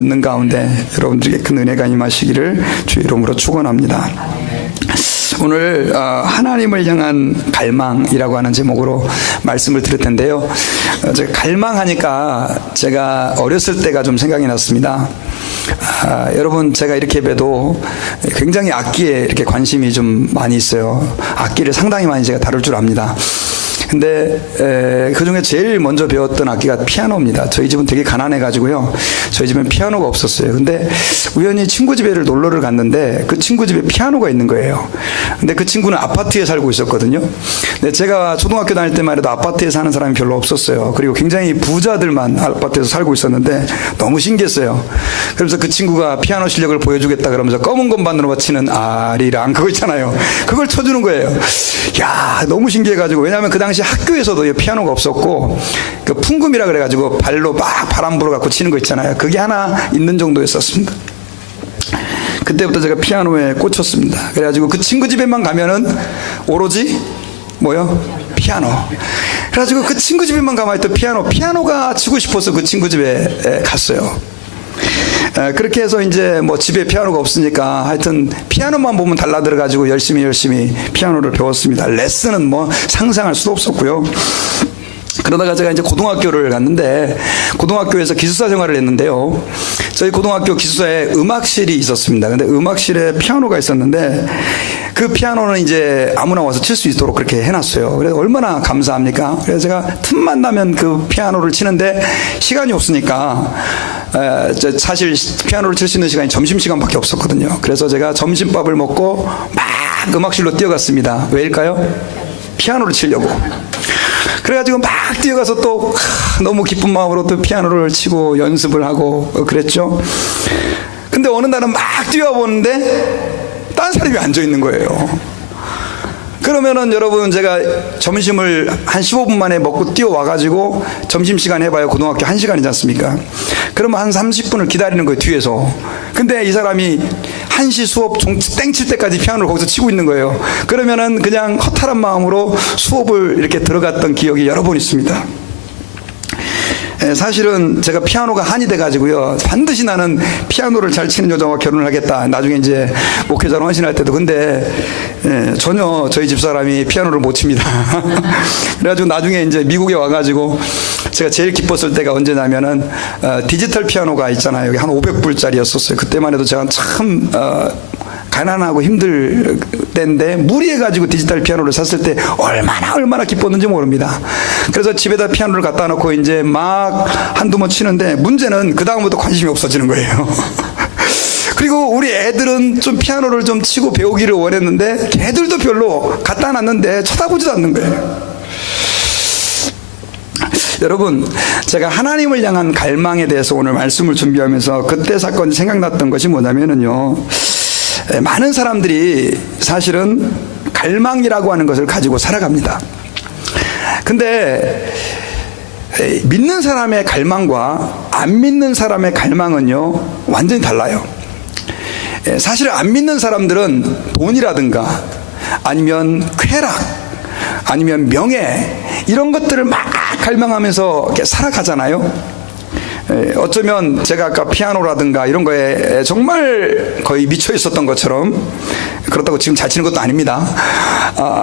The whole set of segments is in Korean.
있는 가운데 여러분들에게 큰 은혜가 임하시기를 주의 이름으로 축원합니다. 오늘 하나님을 향한 갈망이라고 하는 제목으로 말씀을 드릴 텐데요. 제가 갈망하니까 제가 어렸을 때가 좀 생각이 났습니다. 여러분, 제가 이렇게 봬도 굉장히 악기에 이렇게 관심이 좀 많이 있어요. 악기를 상당히 많이 제가 다룰 줄 압니다. 근데 그 중에 제일 먼저 배웠던 악기가 피아노입니다. 저희 집은 되게 가난해가지고요, 저희 집엔 피아노가 없었어요. 근데 우연히 친구 집에를 놀러를 갔는데 그 친구 집에 피아노가 있는 거예요. 근데 그 친구는 아파트에 살고 있었거든요. 근데 제가 초등학교 다닐 때만 해도 아파트에 사는 사람이 별로 없었어요. 그리고 굉장히 부자들만 아파트에서 살고 있었는데 너무 신기했어요. 그래서 그 친구가 피아노 실력을 보여주겠다 그러면서 검은 건반으로 치는 아리랑 그거 있잖아요. 그걸 쳐주는 거예요. 야, 너무 신기해가지고. 왜냐하면 그 당시 학교에서도 피아노가 없었고, 그 풍금이라 그래가지고 발로 막 바람 불어갖고 치는 거 있잖아요. 그게 하나 있는 정도였었습니다. 그때부터 제가 피아노에 꽂혔습니다. 그래가지고 그 친구 집에만 가면은 오로지 뭐요? 피아노. 그래가지고 그 친구 집에만 가면 또 피아노가 치고 싶어서 그 친구 집에 갔어요. 그렇게 해서 이제 뭐 집에 피아노가 없으니까 하여튼 피아노만 보면 달라들어가지고 열심히 피아노를 배웠습니다. 레슨은 뭐 상상할 수도 없었고요. 그러다가 제가 이제 고등학교를 갔는데, 고등학교에서 기숙사 생활을 했는데요. 저희 고등학교 기숙사에 음악실이 있었습니다. 근데 음악실에 피아노가 있었는데 그 피아노는 이제 아무나 와서 칠 수 있도록 그렇게 해놨어요. 그래서 얼마나 감사합니까? 그래서 제가 틈만 나면 그 피아노를 치는데 시간이 없으니까, 사실 피아노를 칠 수 있는 시간이 점심시간밖에 없었거든요. 그래서 제가 점심밥을 먹고 막 음악실로 뛰어갔습니다. 왜일까요? 피아노를 치려고. 그래가지고 막 뛰어가서 또 너무 기쁜 마음으로 또 피아노를 치고 연습을 하고 그랬죠. 근데 어느 날은 막 뛰어보는데 딴 사람이 앉아있는 거예요. 그러면은 여러분, 제가 점심을 한 15분 만에 먹고 뛰어와가지고 점심시간 해봐요. 고등학교 1시간이지 않습니까? 그러면 한 30분을 기다리는 거예요, 뒤에서. 근데 이 사람이 1시 수업 땡칠 때까지 피아노를 거기서 치고 있는 거예요. 그러면은 그냥 허탈한 마음으로 수업을 이렇게 들어갔던 기억이 여러 번 있습니다. 사실은 제가 피아노가 한이 돼가지고요, 반드시 나는 피아노를 잘 치는 여자와 결혼을 하겠다. 나중에 이제 목회자로 헌신할 때도. 근데 전혀 저희 집사람이 피아노를 못 칩니다. 그래가지고 나중에 이제 미국에 와가지고 제가 제일 기뻤을 때가 언제냐면은 디지털 피아노가 있잖아요. 여기 한 500불짜리였었어요. 그때만 해도 제가 참 가난하고 힘들 때인데 무리해가지고 디지털 피아노를 샀을 때 얼마나 기뻤는지 모릅니다. 그래서 집에다 피아노를 갖다 놓고 이제 막 한두 번 치는데, 문제는 그 다음부터 관심이 없어지는 거예요. 그리고 우리 애들은 좀 피아노를 좀 치고 배우기를 원했는데 걔들도 별로 갖다 놨는데 쳐다보지도 않는 거예요. 여러분, 제가 하나님을 향한 갈망에 대해서 오늘 말씀을 준비하면서 그때 사건이 생각났던 것이 뭐냐면요, 많은 사람들이 사실은 갈망이라고 하는 것을 가지고 살아갑니다. 근데 믿는 사람의 갈망과 안 믿는 사람의 갈망은요, 완전히 달라요. 사실 안 믿는 사람들은 돈이라든가 아니면 쾌락 아니면 명예, 이런 것들을 막 갈망하면서 이렇게 살아가잖아요. 어쩌면 제가 아까 피아노라든가 이런 거에 정말 거의 미쳐 있었던 것처럼, 그렇다고 지금 잘 치는 것도 아닙니다.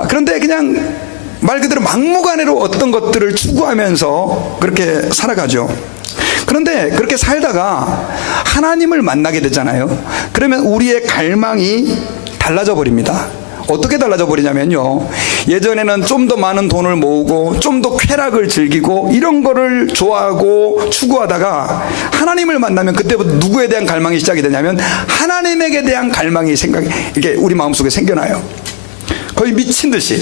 그런데 그냥 말 그대로 막무가내로 어떤 것들을 추구하면서 그렇게 살아가죠. 그런데 그렇게 살다가 하나님을 만나게 되잖아요. 그러면 우리의 갈망이 달라져 버립니다. 어떻게 달라져 버리냐면요, 예전에는 좀 더 많은 돈을 모으고 좀 더 쾌락을 즐기고 이런 거를 좋아하고 추구하다가 하나님을 만나면 그때부터 누구에 대한 갈망이 시작이 되냐면 하나님에게 대한 갈망이 이게 우리 마음속에 생겨나요. 거의 미친 듯이.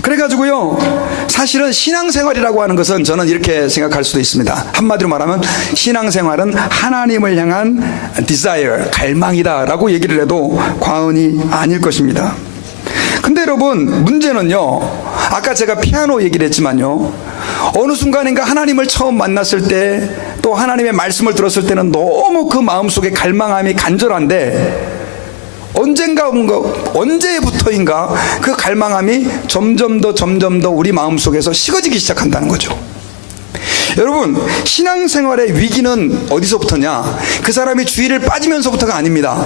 그래가지고요, 사실은 신앙생활이라고 하는 것은 저는 이렇게 생각할 수도 있습니다. 한마디로 말하면 신앙생활은 하나님을 향한 desire, 갈망이다 라고 얘기를 해도 과언이 아닐 것입니다. 근데 여러분, 문제는요, 아까 제가 피아노 얘기를 했지만요, 어느 순간인가 하나님을 처음 만났을 때, 또 하나님의 말씀을 들었을 때는 너무 그 마음속에 갈망함이 간절한데, 언제부터인가 그 갈망함이 점점 더 우리 마음속에서 식어지기 시작한다는 거죠. 여러분, 신앙생활의 위기는 어디서부터냐? 그 사람이 주의를 빠지면서부터가 아닙니다.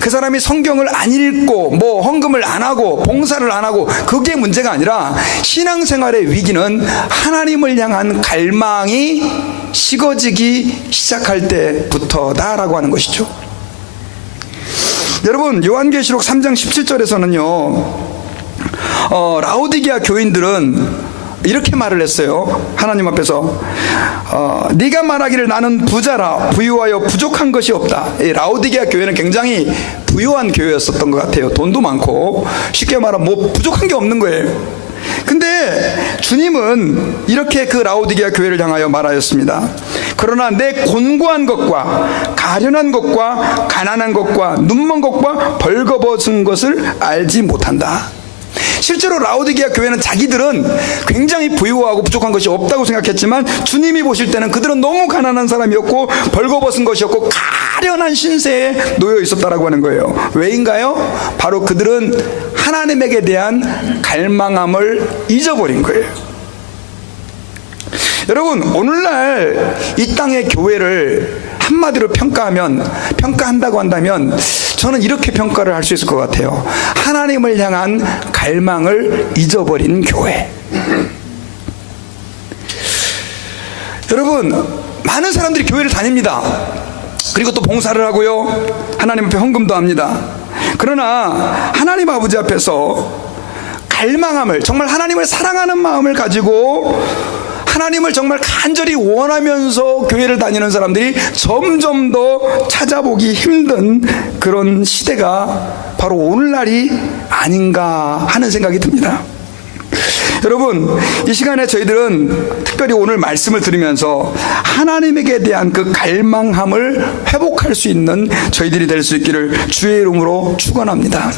그 사람이 성경을 안 읽고 뭐 헌금을 안 하고 봉사를 안 하고 그게 문제가 아니라, 신앙생활의 위기는 하나님을 향한 갈망이 식어지기 시작할 때부터다라고 하는 것이죠. 여러분, 요한계시록 3장 17절에서는요 라오디게아 교인들은 이렇게 말을 했어요. 하나님 앞에서 네가 말하기를 나는 부자라 부유하여 부족한 것이 없다. 이 라오디게아 교회는 굉장히 부유한 교회였었던 것 같아요. 돈도 많고, 쉽게 말하면 뭐 부족한 게 없는 거예요. 근데 주님은 이렇게 그 라오디게아 교회를 향하여 말하였습니다. 그러나 내 곤고한 것과 가련한 것과 가난한 것과 눈먼 것과 벌거벗은 것을 알지 못한다. 실제로 라오디게아 교회는 자기들은 굉장히 부유하고 부족한 것이 없다고 생각했지만, 주님이 보실 때는 그들은 너무 가난한 사람이었고 벌거벗은 것이었고 가련한 신세에 놓여 있었다라고 하는 거예요. 왜인가요? 바로 그들은 하나님에게 대한 갈망함을 잊어버린 거예요. 여러분, 오늘날 이 땅의 교회를 한마디로 평가한다고 한다면 저는 이렇게 평가를 할 수 있을 것 같아요. 하나님을 향한 갈망을 잊어버린 교회. 여러분, 많은 사람들이 교회를 다닙니다. 그리고 또 봉사를 하고요, 하나님 앞에 헌금도 합니다. 그러나 하나님 아버지 앞에서 갈망함을, 정말 하나님을 사랑하는 마음을 가지고 하나님을 정말 간절히 원하면서 교회를 다니는 사람들이 점점 더 찾아보기 힘든 그런 시대가 바로 오늘날이 아닌가 하는 생각이 듭니다. 여러분, 이 시간에 저희들은 특별히 오늘 말씀을 들으면서 하나님에게 대한 그 갈망함을 회복할 수 있는 저희들이 될 수 있기를 주의 이름으로 축원합니다.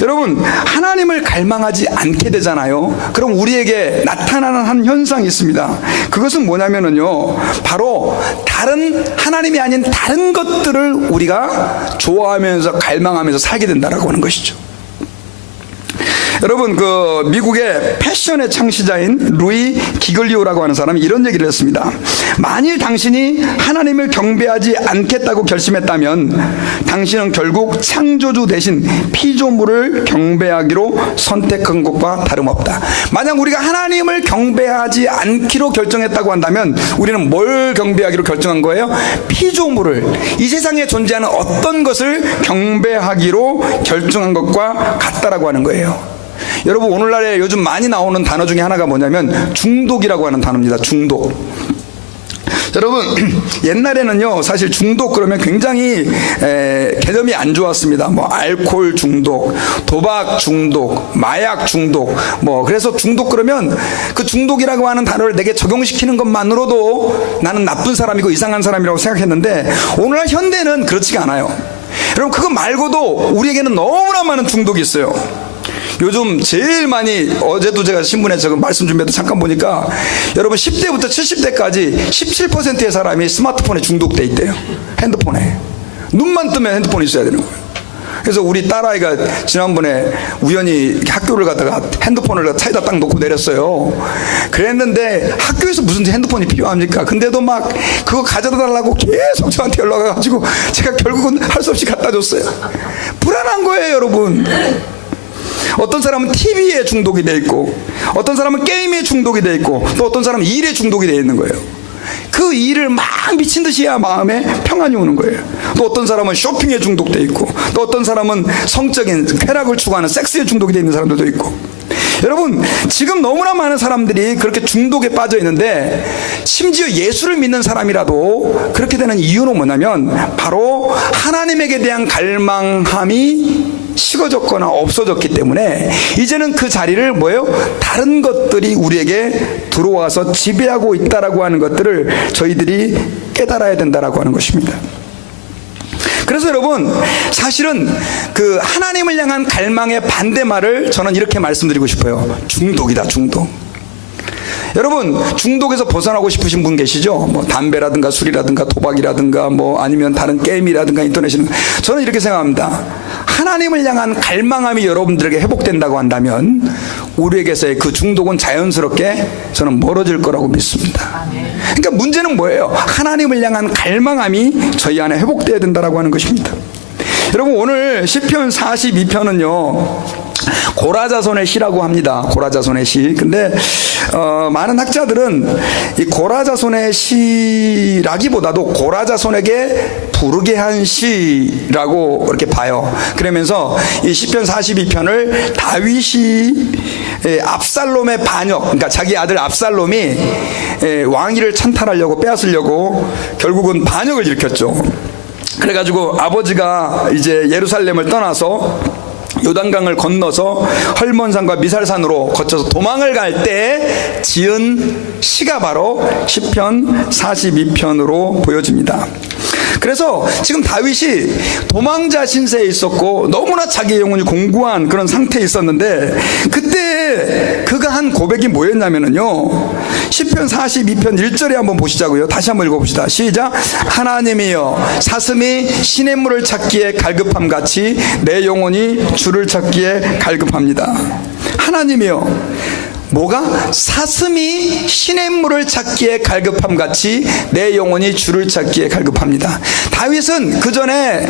여러분, 하나님을 갈망하지 않게 되잖아요. 그럼 우리에게 나타나는 한 현상이 있습니다. 그것은 뭐냐면요, 바로 하나님이 아닌 다른 것들을 우리가 좋아하면서 갈망하면서 살게 된다라고 하는 것이죠. 여러분, 그 미국의 패션의 창시자인 루이 기글리오라고 하는 사람이 이런 얘기를 했습니다. 만일 당신이 하나님을 경배하지 않겠다고 결심했다면 당신은 결국 창조주 대신 피조물을 경배하기로 선택한 것과 다름없다. 만약 우리가 하나님을 경배하지 않기로 결정했다고 한다면 우리는 뭘 경배하기로 결정한 거예요? 피조물을, 이 세상에 존재하는 어떤 것을 경배하기로 결정한 것과 같다라고 하는 거예요. 여러분, 오늘날에 요즘 많이 나오는 단어 중에 하나가 뭐냐면 중독이라고 하는 단어입니다. 중독. 여러분, 옛날에는요 사실 중독 그러면 굉장히 개념이 안 좋았습니다. 뭐 알코올 중독, 도박 중독, 마약 중독, 뭐 그래서 중독 그러면 그 중독이라고 하는 단어를 내게 적용시키는 것만으로도 나는 나쁜 사람이고 이상한 사람이라고 생각했는데, 오늘날 현대는 그렇지가 않아요. 여러분, 그거 말고도 우리에게는 너무나 많은 중독이 있어요. 요즘 제일 많이, 어제도 제가 신문에 말씀 준비해서 잠깐 보니까 여러분 10대부터 70대까지 17%의 사람이 스마트폰에 중독돼 있대요. 핸드폰에. 눈만 뜨면 핸드폰이 있어야 되는 거예요. 그래서 우리 딸아이가 지난번에 우연히 학교를 가다가 핸드폰을 차에다 딱 놓고 내렸어요. 그랬는데 학교에서 무슨 핸드폰이 필요합니까? 근데도 막 그거 가져다 달라고 계속 저한테 연락이 와가지고 제가 결국은 할 수 없이 갖다 줬어요. 불안한 거예요, 여러분. 어떤 사람은 TV에 중독이 돼 있고, 어떤 사람은 게임에 중독이 돼 있고, 또 어떤 사람은 일에 중독이 돼 있는 거예요. 그 일을 막 미친 듯이 해야 마음에 평안이 오는 거예요. 또 어떤 사람은 쇼핑에 중독돼 있고, 또 어떤 사람은 성적인 쾌락을 추구하는 섹스에 중독이 돼 있는 사람들도 있고. 여러분, 지금 너무나 많은 사람들이 그렇게 중독에 빠져 있는데, 심지어 예수를 믿는 사람이라도 그렇게 되는 이유는 뭐냐면 바로 하나님에게 대한 갈망함이 식어졌거나 없어졌기 때문에 이제는 그 자리를 다른 것들이 우리에게 들어와서 지배하고 있다라고 하는 것들을 저희들이 깨달아야 된다라고 하는 것입니다. 그래서 여러분, 사실은 그 하나님을 향한 갈망의 반대말을 저는 이렇게 말씀드리고 싶어요. 중독이다, 중독. 여러분 중독에서 벗어나고 싶으신 분 계시죠? 뭐 담배라든가 술이라든가 도박이라든가 뭐 아니면 다른 게임이라든가 인터넷이라든가. 저는 이렇게 생각합니다. 하나님을 향한 갈망함이 여러분들에게 회복된다고 한다면 우리에게서의 그 중독은 자연스럽게 저는 멀어질 거라고 믿습니다. 그러니까 문제는 뭐예요? 하나님을 향한 갈망함이 저희 안에 회복돼야 된다라고 하는 것입니다. 여러분 오늘 시편 42편은요 고라자손의 시라고 합니다. 고라자손의 시. 근데 많은 학자들은 이 고라자손의 시라기보다도 고라자손에게 부르게 한 시라고 이렇게 봐요. 그러면서 이 시편 42편을 다윗이 압살롬의 반역, 그러니까 자기 아들 압살롬이 왕위를 찬탈하려고 빼앗으려고 결국은 반역을 일으켰죠. 그래가지고 아버지가 이제 예루살렘을 떠나서 요단강을 건너서 헐몬산과 미살산으로 거쳐서 도망을 갈 때 지은 시가 바로 시편 42편으로 보여집니다. 그래서 지금 다윗이 도망자 신세에 있었고 너무나 자기의 영혼이 공고한 그런 상태에 있었는데 그때 그가 한 고백이 뭐였냐면요 시편 42편 1절에 한번 보시자고요. 다시 한번 읽어봅시다. 시작. 하나님이여 사슴이 시냇물을 찾기에 갈급함같이 내 영혼이 주를 찾기에 갈급합니다. 하나님이여 뭐가? 사슴이 시냇물을 찾기에 갈급함같이 내 영혼이 주를 찾기에 갈급합니다. 다윗은 그 전에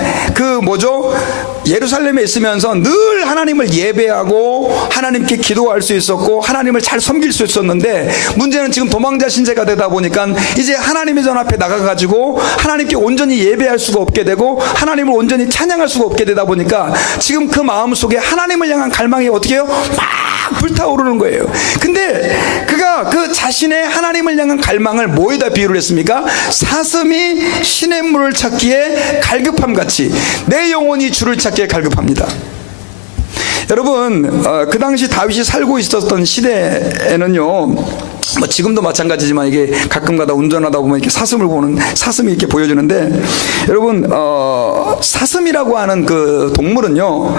예루살렘에 있으면서 늘 하나님을 예배하고 하나님께 기도할 수 있었고 하나님을 잘 섬길 수 있었는데 문제는 지금 도망자 신세가 되다 보니까 이제 하나님의 전 앞에 나가가지고 하나님께 온전히 예배할 수가 없게 되고 하나님을 온전히 찬양할 수가 없게 되다 보니까 지금 그 마음속에 하나님을 향한 갈망이 어떻게 해요? 막 불타오르는 거예요. 근데 그가 그 자신의 하나님을 향한 갈망을 뭐에다 비유를 했습니까? 사슴이 시냇물을 찾기에 갈급함같이 내 영혼이 주를 찾기에 갈급합니다. 여러분 그 당시 다윗이 살고 있었던 시대에는요 뭐 지금도 마찬가지지만 이게 가끔가다 운전하다 보면 이렇게 사슴이 이렇게 보여주는데 여러분 사슴이라고 하는 그 동물은요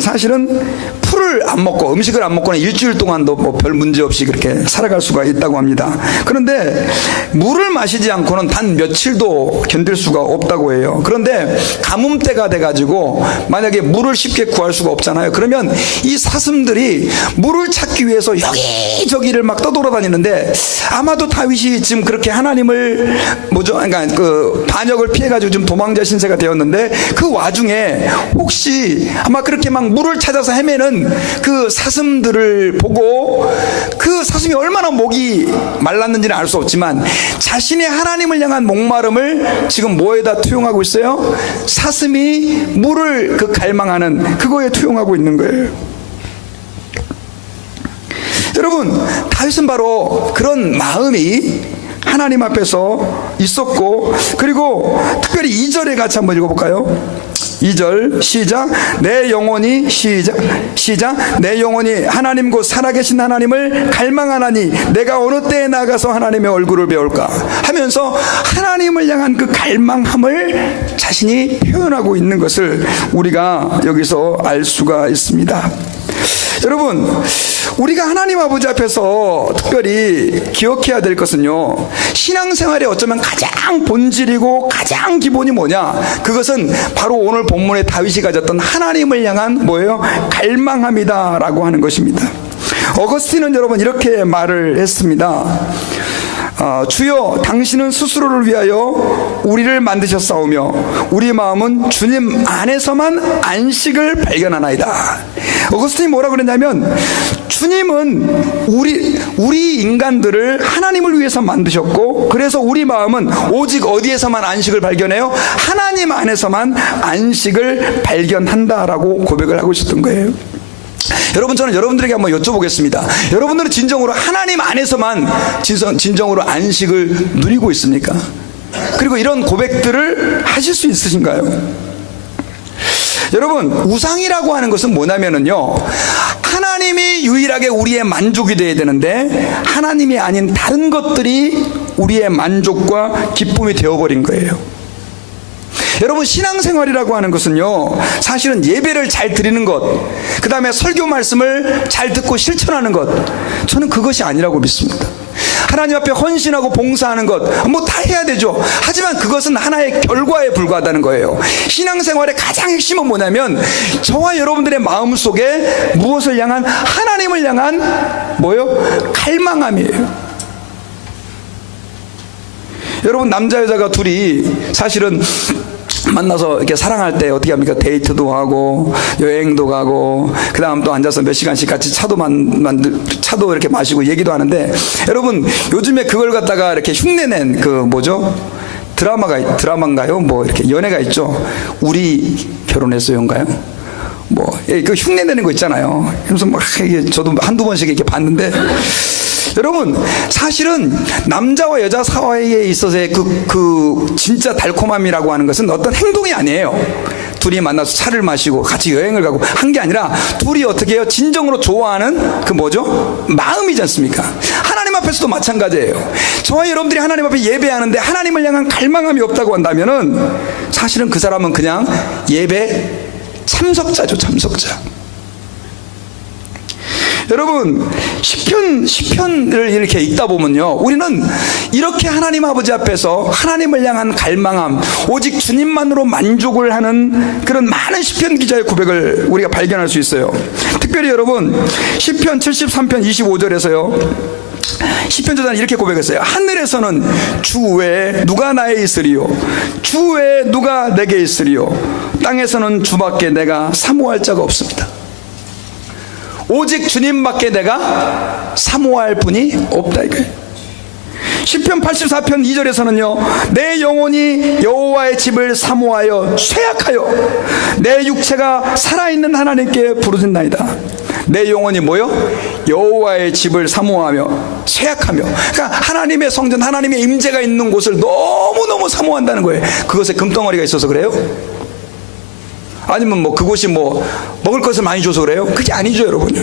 사실은 풀을 안 먹고 음식을 안 먹고는 일주일 동안도 뭐 별 문제 없이 그렇게 살아갈 수가 있다고 합니다. 그런데 물을 마시지 않고는 단 며칠도 견딜 수가 없다고 해요. 그런데 가뭄때가 돼가지고 만약에 물을 쉽게 구할 수가 없잖아요. 그러면 이 사슴들이 물을 찾기 위해서 여기저기를 막 떠돌아다니는데 아마도 다윗이 지금 그렇게 하나님을 그러니까 그 반역을 피해가지고 지금 도망자 신세가 되었는데 그 와중에 혹시 아마 그렇게 막 물을 찾아서 헤매는 그 사슴들을 보고 그 사슴이 얼마나 목이 말랐는지는 알 수 없지만 자신의 하나님을 향한 목마름을 지금 뭐에다 투영하고 있어요? 사슴이 물을 그 갈망하는 그거에 투영하고 있는 거예요. 여러분 다윗은 바로 그런 마음이 하나님 앞에서 있었고 그리고 특별히 2절에 같이 한번 읽어볼까요? 2절 시작. 내 영혼이 시작. 내 영혼이 하나님 곧 살아계신 하나님을 갈망하나니 내가 어느 때에 나가서 하나님의 얼굴을 배울까 하면서 하나님을 향한 그 갈망함을 자신이 표현하고 있는 것을 우리가 여기서 알 수가 있습니다. 여러분 우리가 하나님 아버지 앞에서 특별히 기억해야 될 것은요 신앙생활에 어쩌면 가장 본질이고 가장 기본이 뭐냐 그것은 바로 오늘 본문에 다윗이 가졌던 하나님을 향한 뭐예요? 갈망함이다 라고 하는 것입니다. 어거스틴은 여러분 이렇게 말을 했습니다. 주여 당신은 스스로를 위하여 우리를 만드셨사오며 우리 마음은 주님 안에서만 안식을 발견하나이다. 어거스틴이 뭐라 그랬냐면 주님은 우리 인간들을 하나님을 위해서 만드셨고 그래서 우리 마음은 오직 어디에서만 안식을 발견해요? 하나님 안에서만 안식을 발견한다라고 고백을 하고 있었던 거예요. 여러분 저는 여러분들에게 한번 여쭤보겠습니다. 여러분들은 진정으로 하나님 안에서만 진정으로 안식을 누리고 있습니까? 그리고 이런 고백들을 하실 수 있으신가요? 여러분 우상이라고 하는 것은 뭐냐면요 하나님이 유일하게 우리의 만족이 되어야 되는데 하나님이 아닌 다른 것들이 우리의 만족과 기쁨이 되어버린 거예요. 여러분 신앙생활이라고 하는 것은요 사실은 예배를 잘 드리는 것 그 다음에 설교 말씀을 잘 듣고 실천하는 것 저는 그것이 아니라고 믿습니다. 하나님 앞에 헌신하고 봉사하는 것 뭐 다 해야 되죠. 하지만 그것은 하나의 결과에 불과하다는 거예요. 신앙생활의 가장 핵심은 뭐냐면 저와 여러분들의 마음속에 무엇을 향한, 하나님을 향한 뭐요? 갈망함이에요. 여러분, 남자 여자가 둘이 사실은 만나서 이렇게 사랑할 때 어떻게 합니까? 데이트도 하고 여행도 가고 그 다음 또 앉아서 몇 시간씩 같이 차도 이렇게 마시고 얘기도 하는데, 여러분 요즘에 그걸 갖다가 이렇게 흉내낸 그 뭐죠? 드라마인가요? 뭐 이렇게 연애가 있죠. 우리 결혼했어요인가요? 뭐 그 흉내내는 거 있잖아요. 그래서 막 이게 저도 한두 번씩 이렇게 봤는데, 여러분 사실은 남자와 여자 사이에 있어서의 그 진짜 달콤함이라고 하는 것은 어떤 행동이 아니에요. 둘이 만나서 차를 마시고 같이 여행을 가고 한 게 아니라 둘이 어떻게 해요? 진정으로 좋아하는 그 뭐죠? 마음이지 않습니까? 하나님 앞에서도 마찬가지예요. 저와 여러분들이 하나님 앞에 예배하는데 하나님을 향한 갈망함이 없다고 한다면은 사실은 그 사람은 그냥 예배 참석자죠, 참석자. 여러분, 시편을 이렇게 읽다 보면요, 우리는 이렇게 하나님 아버지 앞에서 하나님을 향한 갈망함, 오직 주님만으로 만족을 하는 그런 많은 시편 기자의 고백을 우리가 발견할 수 있어요. 특별히 여러분, 시편 73편 25절에서요, 시편저자는 이렇게 고백했어요. 하늘에서는 주 외에 누가 나에 있으리요? 주 외에 누가 내게 있으리요? 땅에서는 주밖에 내가 사모할 자가 없습니다. 오직 주님밖에 내가 사모할 분이 없다 이거예요. 시편 84편 2절에서는요, 내 영혼이 여호와의 집을 사모하여 쇠약하여 내 육체가 살아있는 하나님께 부르짖나이다. 내 영혼이 뭐요? 여호와의 집을 사모하며 쇠약하며, 그러니까 하나님의 성전, 하나님의 임재가 있는 곳을 너무너무 사모한다는 거예요. 그것에 금덩어리가 있어서 그래요? 아니면 뭐 그곳이 뭐 먹을 것을 많이 줘서 그래요? 그게 아니죠, 여러분요.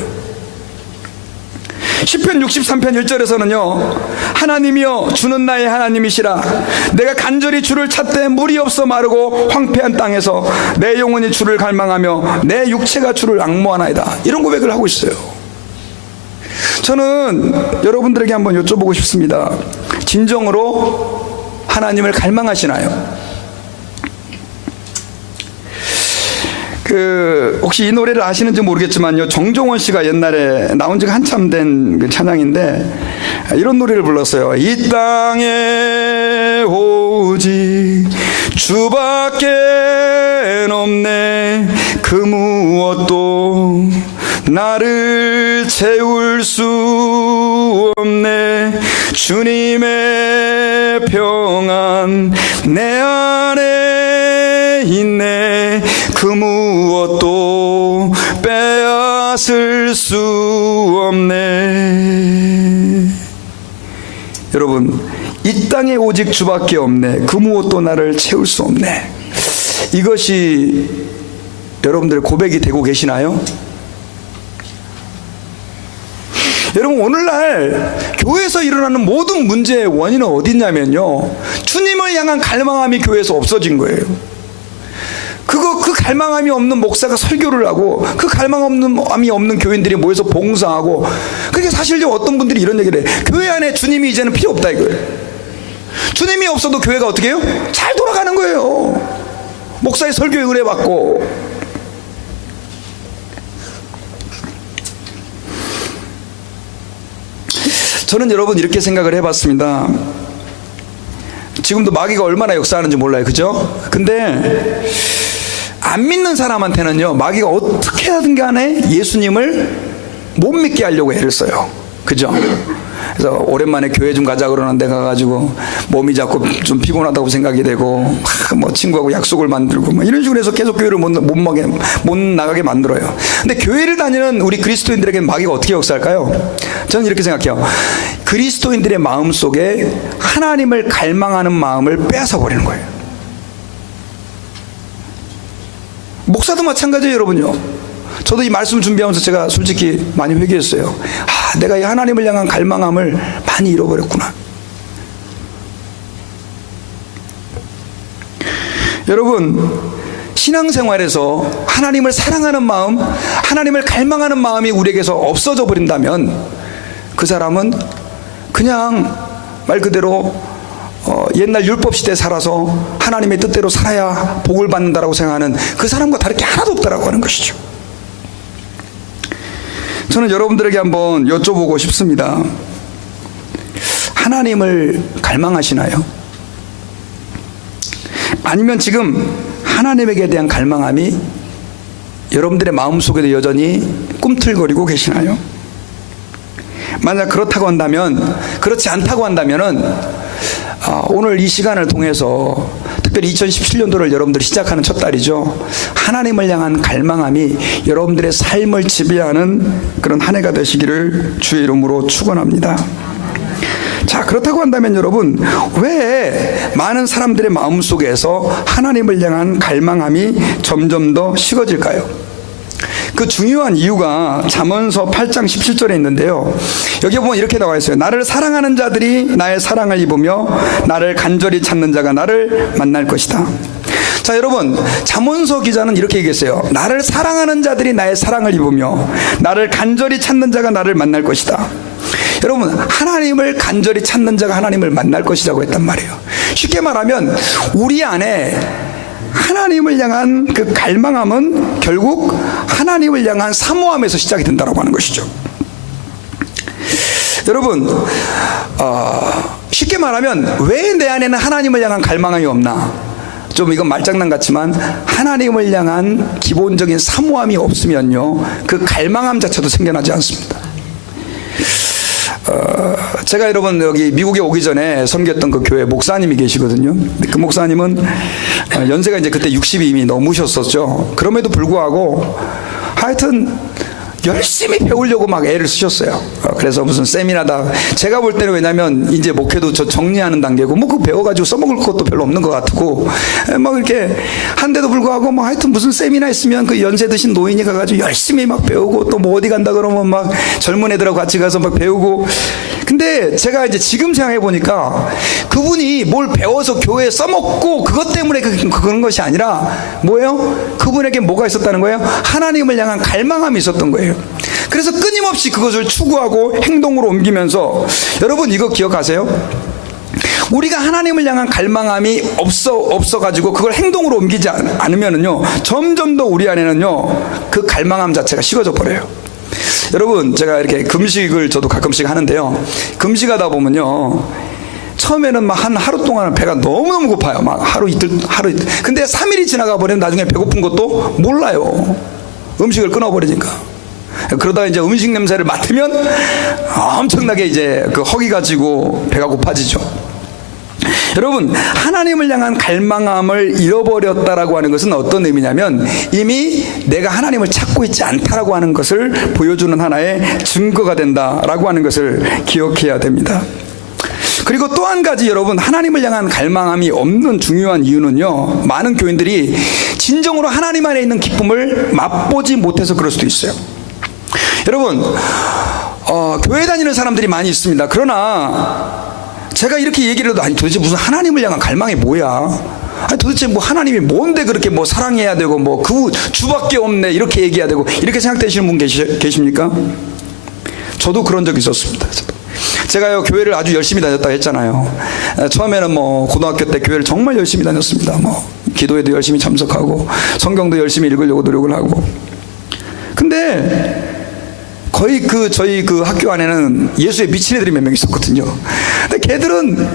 시편 63편 1절에서는요, 하나님이여 주는 나의 하나님이시라. 내가 간절히 주를 찾되 물이 없어 마르고 황폐한 땅에서 내 영혼이 주를 갈망하며 내 육체가 주를 앙모하나이다. 이런 고백을 하고 있어요. 저는 여러분들에게 한번 여쭤보고 싶습니다. 진정으로 하나님을 갈망하시나요? 혹시 이 노래를 아시는지 모르겠지만요, 정종원 씨가 옛날에 나온 지가 한참 된 그 찬양인데 이런 노래를 불렀어요. 이 땅에 오직 주밖에 없네. 그 무엇도 나를 채울 수 없네. 주님의 평안 내 안에 있네. 그 무엇도 빼앗을 수 없네. 여러분, 이 땅에 오직 주밖에 없네. 그 무엇도 나를 채울 수 없네. 이것이 여러분들의 고백이 되고 계시나요? 여러분, 오늘날 교회에서 일어나는 모든 문제의 원인은 어디 있냐면요, 주님을 향한 갈망함이 교회에서 없어진 거예요. 그 갈망함이 없는 목사가 설교를 하고, 그 갈망함이 없는 교인들이 모여서 봉사하고, 그게 사실 어떤 분들이 이런 얘기를 해. 교회 안에 주님이 이제는 필요 없다 이거예요. 주님이 없어도 교회가 어떻게 해요? 잘 돌아가는 거예요. 목사의 설교에 의뢰받고. 저는 여러분 이렇게 생각을 해봤습니다. 지금도 마귀가 얼마나 역사하는지 몰라요, 그죠? 근데 안 믿는 사람한테는요, 마귀가 어떻게 하든 간에 예수님을 못 믿게 하려고 애를 써요, 그죠? 그래서 오랜만에 교회 좀 가자 그러는데 가가지고 몸이 자꾸 좀 피곤하다고 생각이 되고, 뭐 친구하고 약속을 만들고 뭐 이런 식으로 해서 계속 교회를 못 나가게 만들어요. 근데 교회를 다니는 우리 그리스도인들에게는 마귀가 어떻게 역사할까요? 저는 이렇게 생각해요. 그리스도인들의 마음 속에 하나님을 갈망하는 마음을 빼앗아 버리는 거예요. 목사도 마찬가지예요, 여러분요. 저도 이 말씀 준비하면서 제가 솔직히 많이 회개했어요. 내가 이 하나님을 향한 갈망함을 많이 잃어버렸구나. 여러분, 신앙생활에서 하나님을 사랑하는 마음, 하나님을 갈망하는 마음이 우리에게서 없어져 버린다면 그 사람은 그냥 말 그대로 옛날 율법 시대에 살아서 하나님의 뜻대로 살아야 복을 받는다라고 생각하는 그 사람과 다를 게 하나도 없다라고 하는 것이죠. 저는 여러분들에게 한번 여쭤보고 싶습니다. 하나님을 갈망하시나요? 아니면 지금 하나님에게 대한 갈망함이 여러분들의 마음속에도 여전히 꿈틀거리고 계시나요? 만약 그렇다고 한다면, 그렇지 않다고 한다면은 오늘 이 시간을 통해서 특별히 2017년도를 여러분들이 시작하는 첫 달이죠. 하나님을 향한 갈망함이 여러분들의 삶을 지배하는 그런 한 해가 되시기를 주의 이름으로 축원합니다. 자, 그렇다고 한다면 여러분, 왜 많은 사람들의 마음속에서 하나님을 향한 갈망함이 점점 더 식어질까요? 그 중요한 이유가 잠언서 8장 17절에 있는데요. 여기 보면 이렇게 나와 있어요. 나를 사랑하는 자들이 나의 사랑을 입으며 나를 간절히 찾는 자가 나를 만날 것이다. 자, 여러분, 잠언서 기자는 이렇게 얘기했어요. 나를 사랑하는 자들이 나의 사랑을 입으며 나를 간절히 찾는 자가 나를 만날 것이다. 여러분, 하나님을 간절히 찾는 자가 하나님을 만날 것이라고 했단 말이에요. 쉽게 말하면 우리 안에 하나님을 향한 그 갈망함은 결국 하나님을 향한 사모함에서 시작이 된다고 하는 것이죠. 여러분, 쉽게 말하면 왜 내 안에는 하나님을 향한 갈망함이 없나? 좀 이건 말장난 같지만 하나님을 향한 기본적인 사모함이 없으면요, 그 갈망함 자체도 생겨나지 않습니다. 제가 여러분 여기 미국에 오기 전에 섬겼던 그 교회 목사님이 계시거든요. 그 목사님은 연세가 이제 그때 60이 이미 넘으셨었죠. 그럼에도 불구하고 하여튼 열심히 배우려고 막 애를 쓰셨어요. 그래서 무슨 세미나다, 제가 볼 때는, 왜냐면 이제 목회도 저 정리하는 단계고 뭐 그거 배워가지고 써먹을 것도 별로 없는 것 같고 막 이렇게 한데도 불구하고 뭐 하여튼 무슨 세미나 있으면 그 연세 드신 노인이 가가지고 열심히 막 배우고, 또 뭐 어디 간다 그러면 막 젊은 애들하고 같이 가서 막 배우고. 근데 제가 이제 지금 생각해 보니까 그분이 뭘 배워서 교회에 써먹고 그것 때문에 그런 것이 아니라 뭐예요? 그분에게 뭐가 있었다는 거예요? 하나님을 향한 갈망함이 있었던 거예요. 그래서 끊임없이 그것을 추구하고 행동으로 옮기면서, 여러분 이거 기억하세요? 우리가 하나님을 향한 갈망함이 없어가지고 그걸 행동으로 옮기지 않으면은요, 점점 더 우리 안에는요, 그 갈망함 자체가 식어져 버려요. 여러분, 제가 이렇게 금식을 저도 가끔씩 하는데요, 금식하다 보면요, 처음에는 막 한 하루 동안 배가 너무너무 고파요. 막 하루 이틀. 근데 3일이 지나가 버리면 나중에 배고픈 것도 몰라요. 음식을 끊어버리니까. 그러다 이제 음식 냄새를 맡으면 엄청나게 이제 그 허기가 지고 배가 고파지죠. 여러분, 하나님을 향한 갈망함을 잃어버렸다라고 하는 것은 어떤 의미냐면 이미 내가 하나님을 찾고 있지 않다라고 하는 것을 보여주는 하나의 증거가 된다라고 하는 것을 기억해야 됩니다. 그리고 또 한 가지, 여러분, 하나님을 향한 갈망함이 없는 중요한 이유는요, 많은 교인들이 진정으로 하나님 안에 있는 기쁨을 맛보지 못해서 그럴 수도 있어요. 여러분, 교회 다니는 사람들이 많이 있습니다. 그러나 제가 이렇게 얘기를 해도, 아니 도대체 무슨 하나님을 향한 갈망이 뭐야? 아니 도대체 뭐 하나님이 뭔데 그렇게 뭐 사랑해야 되고 뭐 그 주밖에 없네 이렇게 얘기해야 되고, 이렇게 생각되시는 분 계십니까? 저도 그런 적이 있었습니다. 제가요, 교회를 아주 열심히 다녔다 했잖아요. 처음에는 뭐 고등학교 때 교회를 정말 열심히 다녔습니다. 뭐 기도회도 열심히 참석하고 성경도 열심히 읽으려고 노력을 하고. 근데 거의 저희 그 학교 안에는 예수에 미친 애들이 몇 명 있었거든요. 근데 걔들은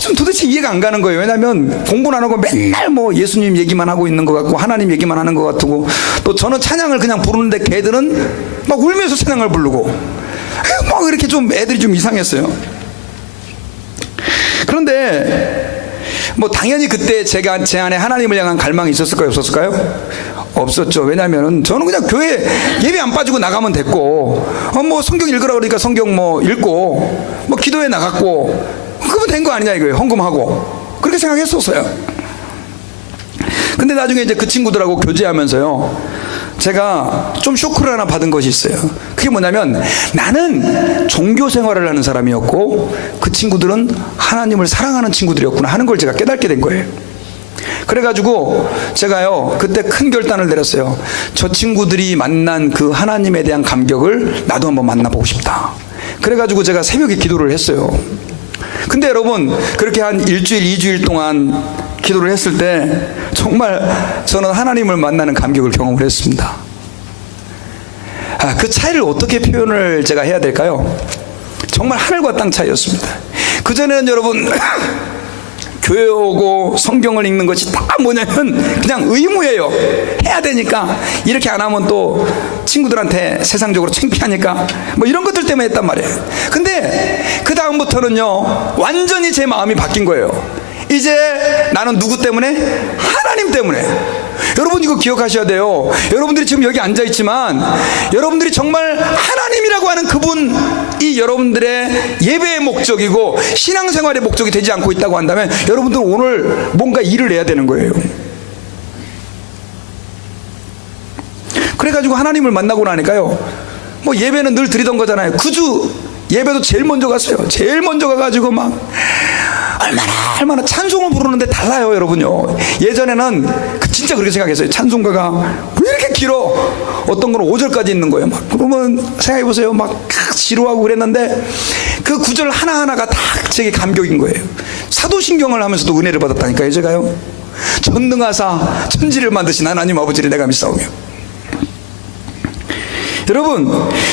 좀 도대체 이해가 안 가는 거예요. 왜냐하면 공부는 안 하고 맨날 뭐 예수님 얘기만 하고 있는 것 같고 하나님 얘기만 하는 것 같고, 또 저는 찬양을 그냥 부르는데 걔들은 막 울면서 찬양을 부르고 막 이렇게 좀 애들이 좀 이상했어요. 그런데 뭐 당연히 그때 제 안에 하나님을 향한 갈망이 있었을까요, 없었을까요? 없었죠. 왜냐하면 저는 그냥 교회 예배 안 빠지고 나가면 됐고, 뭐 성경 읽으라 그러니까 성경 뭐 읽고, 뭐 기도회 나갔고, 그러면 된 거 아니냐 이거예요. 헌금하고. 그렇게 생각했었어요. 근데 나중에 이제 그 친구들하고 교제하면서요, 제가 좀 쇼크를 하나 받은 것이 있어요. 그게 뭐냐면, 나는 종교 생활을 하는 사람이었고 그 친구들은 하나님을 사랑하는 친구들이었구나 하는 걸 제가 깨닫게 된 거예요. 그래가지고 제가요, 그때 큰 결단을 내렸어요. 저 친구들이 만난 그 하나님에 대한 감격을 나도 한번 만나보고 싶다. 그래가지고 제가 새벽에 기도를 했어요. 근데 여러분, 그렇게 한 일주일, 2주일 동안 기도를 했을 때 정말 저는 하나님을 만나는 감격을 경험을 했습니다. 그 차이를 어떻게 표현을 제가 해야 될까요? 정말 하늘과 땅 차이였습니다. 그전에는 여러분 교회 오고 성경을 읽는 것이 다 뭐냐면 그냥 의무예요. 해야 되니까. 이렇게 안 하면 또 친구들한테 세상적으로 창피하니까 뭐 이런 것들 때문에 했단 말이에요. 근데 그 다음부터는요, 완전히 제 마음이 바뀐 거예요. 이제 나는 누구 때문에? 하나님 때문에. 여러분, 이거 기억하셔야 돼요. 여러분들이 지금 여기 앉아있지만 여러분들이 정말 하나님이라고 하는 그분이 여러분들의 예배의 목적이고 신앙생활의 목적이 되지 않고 있다고 한다면 여러분들은 오늘 뭔가 일을 해야 되는 거예요. 그래가지고 하나님을 만나고 나니까요, 뭐 예배는 늘 드리던 거잖아요. 구주 예배도 제일 먼저 갔어요. 제일 먼저 가가지고 막 얼마나 찬송을 부르는데 달라요, 여러분요. 예전에는 진짜 그렇게 생각했어요. 찬송가가 왜 이렇게 길어? 어떤 건 5절까지 있는 거예요. 막 그러면 생각해보세요. 막 지루하고 그랬는데 그 구절 하나하나가 다 제게 감격인 거예요. 사도신경을 하면서도 은혜를 받았다니까요, 제가요. 전능하사 천지를 만드신 하나님 아버지를 내가 믿사오며. 여러분,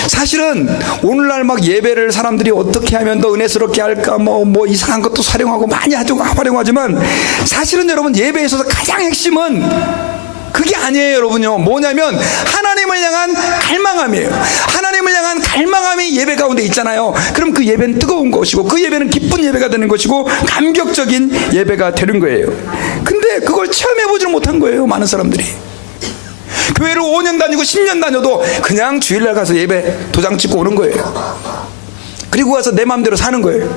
사실은 오늘날 막 예배를 사람들이 어떻게 하면 더 은혜스럽게 할까, 뭐 이상한 것도 활용하고 많이 활용하지만 사실은 여러분, 예배에 있어서 가장 핵심은 그게 아니에요, 여러분요. 뭐냐면 하나님을 향한 갈망함이에요. 하나님을 향한 갈망함이 예배 가운데 있잖아요. 그럼 그 예배는 뜨거운 것이고 그 예배는 기쁜 예배가 되는 것이고 감격적인 예배가 되는 거예요. 근데 그걸 체험해보지 못한 거예요, 많은 사람들이. 교회를 5년 다니고 10년 다녀도 그냥 주일날 가서 예배 도장 찍고 오는 거예요. 그리고 와서 내 마음대로 사는 거예요.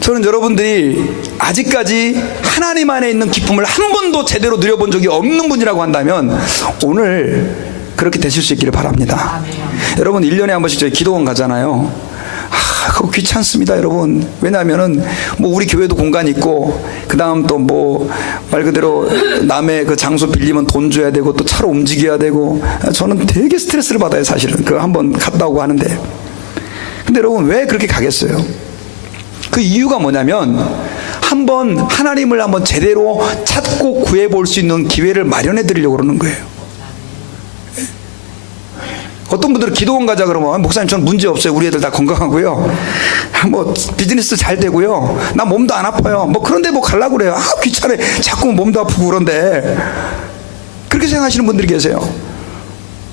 저는 여러분들이 아직까지 하나님 안에 있는 기쁨을 한 번도 제대로 누려본 적이 없는 분이라고 한다면 오늘 그렇게 되실 수 있기를 바랍니다. 여러분, 1년에 한 번씩 저희 기도원 가잖아요. 그거 귀찮습니다, 여러분. 왜냐하면은 뭐 우리 교회도 공간이 있고, 그 다음 또 뭐 말 그대로 남의 그 장소 빌리면 돈 줘야 되고 또 차로 움직여야 되고, 저는 되게 스트레스를 받아요, 사실은. 그 한번 갔다 오고 하는데. 근데 여러분, 왜 그렇게 가겠어요? 그 이유가 뭐냐면 한번 하나님을 한번 제대로 찾고 구해볼 수 있는 기회를 마련해 드리려고 그러는 거예요. 어떤 분들은 기도원 가자 그러면 목사님 저는 문제 없어요. 우리 애들 다 건강하고요. 뭐 비즈니스 잘 되고요. 나 몸도 안 아파요. 뭐 그런데 뭐 가려고 그래요. 귀찮아. 자꾸 몸도 아프고 그런데. 그렇게 생각하시는 분들이 계세요.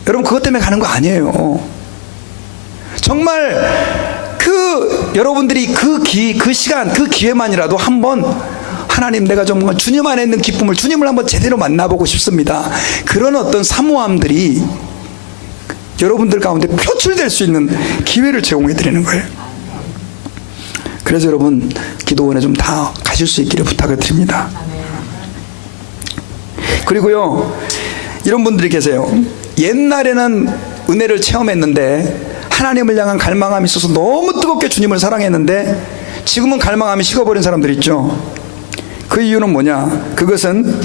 여러분, 그것 때문에 가는 거 아니에요. 정말 여러분들이 그 시간, 그 기회만이라도 한번 하나님, 내가 정말 주님 안에 있는 기쁨을, 주님을 한번 제대로 만나보고 싶습니다. 그런 어떤 사모함들이 여러분들 가운데 표출될 수 있는 기회를 제공해 드리는 거예요. 그래서 여러분, 기도원에 좀 다 가실 수 있기를 부탁을 드립니다. 그리고요, 이런 분들이 계세요. 옛날에는 은혜를 체험했는데 하나님을 향한 갈망함이 있어서 너무 뜨겁게 주님을 사랑했는데 지금은 갈망함이 식어버린 사람들 있죠. 그 이유는 뭐냐? 그것은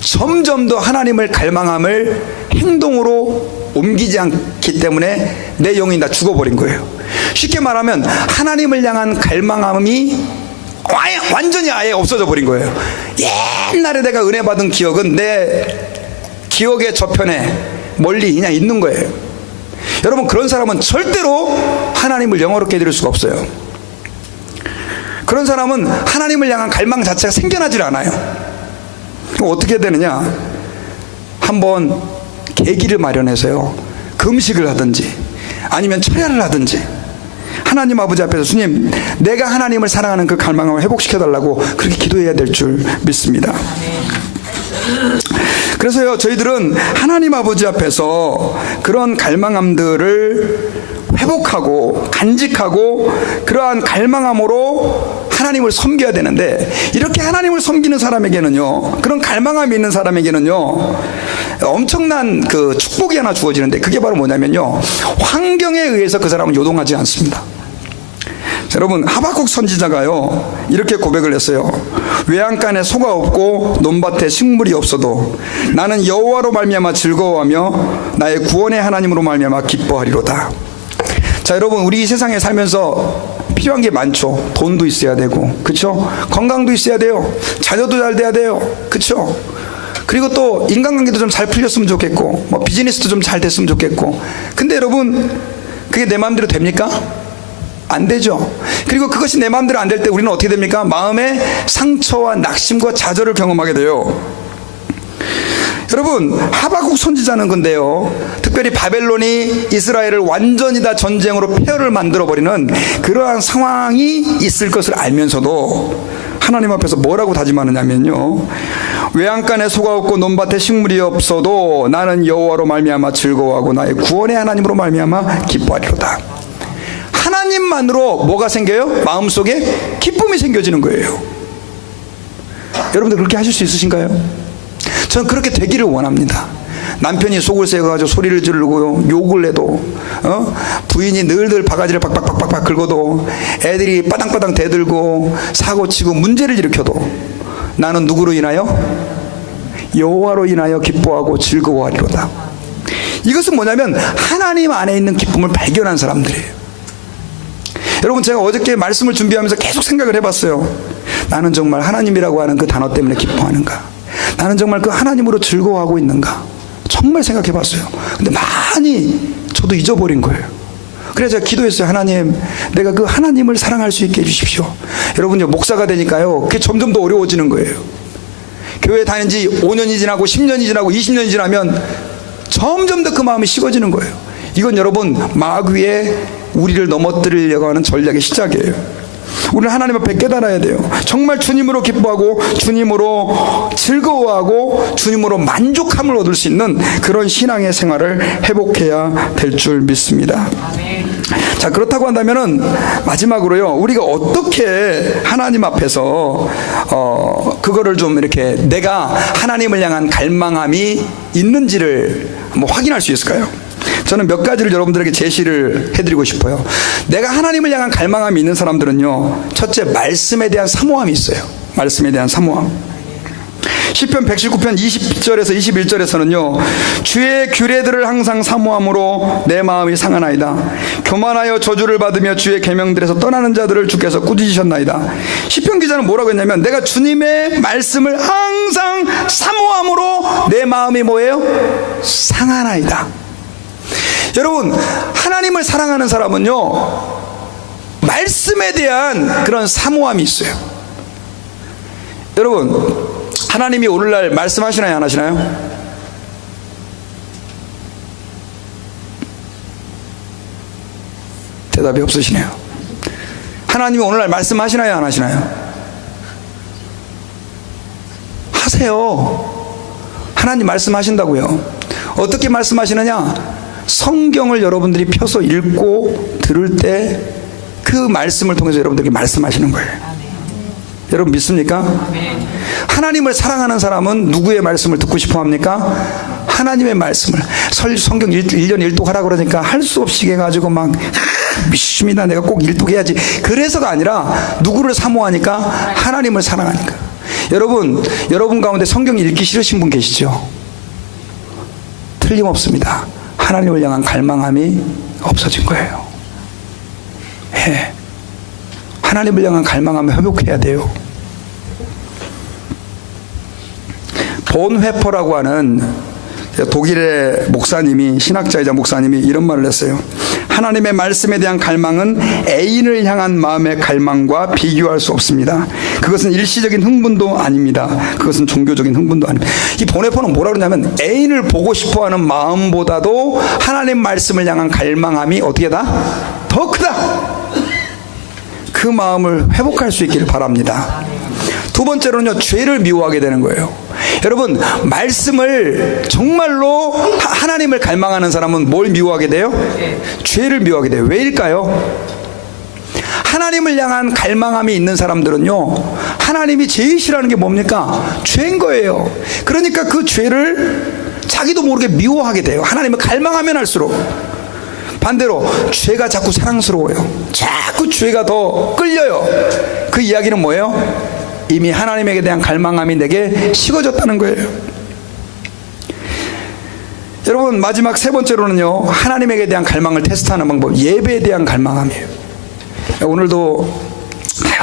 점점 더 하나님을 갈망함을 행동으로 옮기지 않기 때문에 내 영이 다 죽어버린 거예요. 쉽게 말하면 하나님을 향한 갈망함이 완전히 아예 없어져 버린 거예요. 옛날에 내가 은혜 받은 기억은 내 기억의 저편에 멀리 그냥 있는 거예요. 여러분, 그런 사람은 절대로 하나님을 영화롭게 해드릴 수가 없어요. 그런 사람은 하나님을 향한 갈망 자체가 생겨나질 않아요. 그럼 어떻게 해야 되느냐? 한번 계기를 마련해서요, 금식을 하든지 아니면 철야를 하든지 하나님 아버지 앞에서 주님, 내가 하나님을 사랑하는 그 갈망을 회복시켜달라고 그렇게 기도해야 될 줄 믿습니다. 그래서요, 저희들은 하나님 아버지 앞에서 그런 갈망함들을 회복하고 간직하고 그러한 갈망함으로 하나님을 섬겨야 되는데, 이렇게 하나님을 섬기는 사람에게는요, 그런 갈망함이 있는 사람에게는요, 엄청난 그 축복이 하나 주어지는데, 그게 바로 뭐냐면요, 환경에 의해서 그 사람은 요동하지 않습니다. 여러분, 하박국 선지자가요 이렇게 고백을 했어요. 외양간에 소가 없고 논밭에 식물이 없어도 나는 여호와로 말미암아 즐거워하며 나의 구원의 하나님으로 말미암아 기뻐하리로다. 자, 여러분, 우리 이 세상에 살면서 필요한 게 많죠. 돈도 있어야 되고, 그렇죠? 건강도 있어야 돼요. 자녀도 잘 돼야 돼요, 그렇죠? 그리고 또 인간관계도 좀 잘 풀렸으면 좋겠고, 뭐 비즈니스도 좀 잘 됐으면 좋겠고. 근데 여러분, 그게 내 마음대로 됩니까? 안 되죠. 그리고 그것이 내 마음대로 안 될 때 우리는 어떻게 됩니까? 마음의 상처와 낙심과 좌절을 경험하게 돼요. 여러분, 하박국 선지자는 근데요, 특별히 바벨론이 이스라엘을 완전히 다 전쟁으로 폐허를 만들어버리는 그러한 상황이 있을 것을 알면서도 하나님 앞에서 뭐라고 다짐하느냐면요, 외양간에 소가 없고 논밭에 식물이 없어도 나는 여호와로 말미암아 즐거워하고 나의 구원의 하나님으로 말미암아 기뻐하리로다. 하나님만으로 뭐가 생겨요? 마음속에 기쁨이 생겨지는 거예요. 여러분들 그렇게 하실 수 있으신가요? 저는 그렇게 되기를 원합니다. 남편이 속을 새가지고 소리를 지르고 욕을 해도, 부인이 늘들 바가지를 팍팍팍팍 긁어도, 애들이 빠당빠당 대들고 사고치고 문제를 일으켜도 나는 누구로 인하여? 여호와로 인하여 기뻐하고 즐거워하리로다. 이것은 뭐냐면 하나님 안에 있는 기쁨을 발견한 사람들이에요. 여러분, 제가 어저께 말씀을 준비하면서 계속 생각을 해봤어요. 나는 정말 하나님이라고 하는 그 단어 때문에 기뻐하는가? 나는 정말 그 하나님으로 즐거워하고 있는가? 정말 생각해봤어요. 근데 많이 저도 잊어버린 거예요. 그래서 제가 기도했어요. 하나님, 내가 그 하나님을 사랑할 수 있게 해주십시오. 여러분요, 목사가 되니까요, 그게 점점 더 어려워지는 거예요. 교회 다닌 지 5년이 지나고 10년이 지나고 20년이 지나면 점점 더 그 마음이 식어지는 거예요. 이건 여러분, 마귀의 우리를 넘어뜨리려고 하는 전략의 시작이에요. 우리는 하나님 앞에 깨달아야 돼요. 정말 주님으로 기뻐하고 주님으로 즐거워하고 주님으로 만족함을 얻을 수 있는 그런 신앙의 생활을 회복해야 될 줄 믿습니다. 자, 그렇다고 한다면은 마지막으로요, 우리가 어떻게 하나님 앞에서 그거를 좀 이렇게 내가 하나님을 향한 갈망함이 있는지를 한번 확인할 수 있을까요? 저는 몇 가지를 여러분들에게 제시를 해드리고 싶어요. 내가 하나님을 향한 갈망함이 있는 사람들은요, 첫째, 말씀에 대한 사모함이 있어요. 말씀에 대한 사모함. 시편 119편 20절에서 21절에서는요, 주의 규례들을 항상 사모함으로 내 마음이 상하나이다. 교만하여 저주를 받으며 주의 계명들에서 떠나는 자들을 주께서 꾸짖으셨나이다. 시편 기자는 뭐라고 했냐면, 내가 주님의 말씀을 항상 사모함으로 내 마음이 뭐예요? 상하나이다. 여러분, 하나님을 사랑하는 사람은요, 말씀에 대한 그런 사모함이 있어요. 여러분, 하나님이 오늘날 말씀하시나요, 안 하시나요? 대답이 없으시네요. 하나님이 오늘날 말씀하시나요, 안 하시나요? 하세요. 하나님 말씀하신다고요. 어떻게 말씀하시느냐? 성경을 여러분들이 펴서 읽고 들을 때 그 말씀을 통해서 여러분들에게 말씀하시는 거예요. 여러분 믿습니까? 하나님을 사랑하는 사람은 누구의 말씀을 듣고 싶어 합니까? 하나님의 말씀을. 성경 1년 일독하라고 그러니까 할 수 없이 해가지고 막 믿습니다, 내가 꼭 일독해야지, 그래서가 아니라 누구를 사모하니까? 하나님을 사랑하니까. 여러분 가운데 성경 읽기 싫으신 분 계시죠? 틀림없습니다. 하나님을 향한 갈망함이 없어진 거예요. 예. 하나님을 향한 갈망함을 회복해야 돼요. 본회퍼라고 하는 독일의 목사님이, 신학자이자 목사님이 이런 말을 했어요. 하나님의 말씀에 대한 갈망은 애인을 향한 마음의 갈망과 비교할 수 없습니다. 그것은 일시적인 흥분도 아닙니다. 그것은 종교적인 흥분도 아닙니다. 이 본회퍼는 뭐라 그러냐면, 애인을 보고 싶어하는 마음보다도 하나님 말씀을 향한 갈망함이 어떻게 더 크다. 그 마음을 회복할 수 있기를 바랍니다. 두 번째로는요, 죄를 미워하게 되는 거예요. 여러분, 말씀을 정말로 하나님을 갈망하는 사람은 뭘 미워하게 돼요? 죄를 미워하게 돼요. 왜일까요? 하나님을 향한 갈망함이 있는 사람들은요, 하나님이 제일 싫어하는 게 뭡니까? 죄인 거예요. 그러니까 그 죄를 자기도 모르게 미워하게 돼요. 하나님을 갈망하면 할수록. 반대로 죄가 자꾸 사랑스러워요. 자꾸 죄가 더 끌려요. 그 이야기는 뭐예요? 이미 하나님에게 대한 갈망함이 내게 식어졌다는 거예요. 여러분, 마지막 세 번째로는요, 하나님에게 대한 갈망을 테스트하는 방법, 예배에 대한 갈망함이에요. 오늘도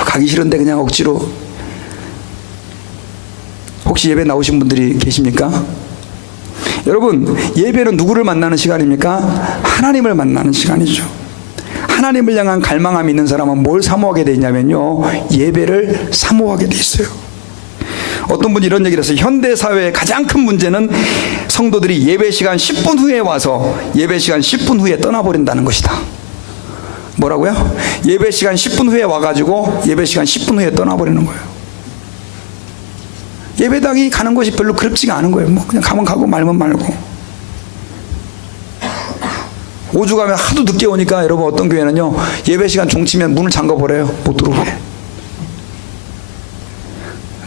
가기 싫은데 그냥 억지로, 혹시 예배 나오신 분들이 계십니까? 여러분, 예배는 누구를 만나는 시간입니까? 하나님을 만나는 시간이죠. 하나님을 향한 갈망함이 있는 사람은 뭘 사모하게 돼 있냐면요, 예배를 사모하게 돼 있어요. 어떤 분이 이런 얘기를 했어요. 현대사회의 가장 큰 문제는 성도들이 예배 시간 10분 후에 와서 예배 시간 10분 후에 떠나버린다는 것이다. 뭐라고요? 예배 시간 10분 후에 와가지고 예배 시간 10분 후에 떠나버리는 거예요. 예배당이 가는 것이 별로 그립지가 않은 거예요. 뭐 그냥 가면 가고 말면 말고. 오죽하면 하도 늦게 오니까 여러분, 어떤 교회는요, 예배 시간 종치면 문을 잠가버려요. 못 들어오게.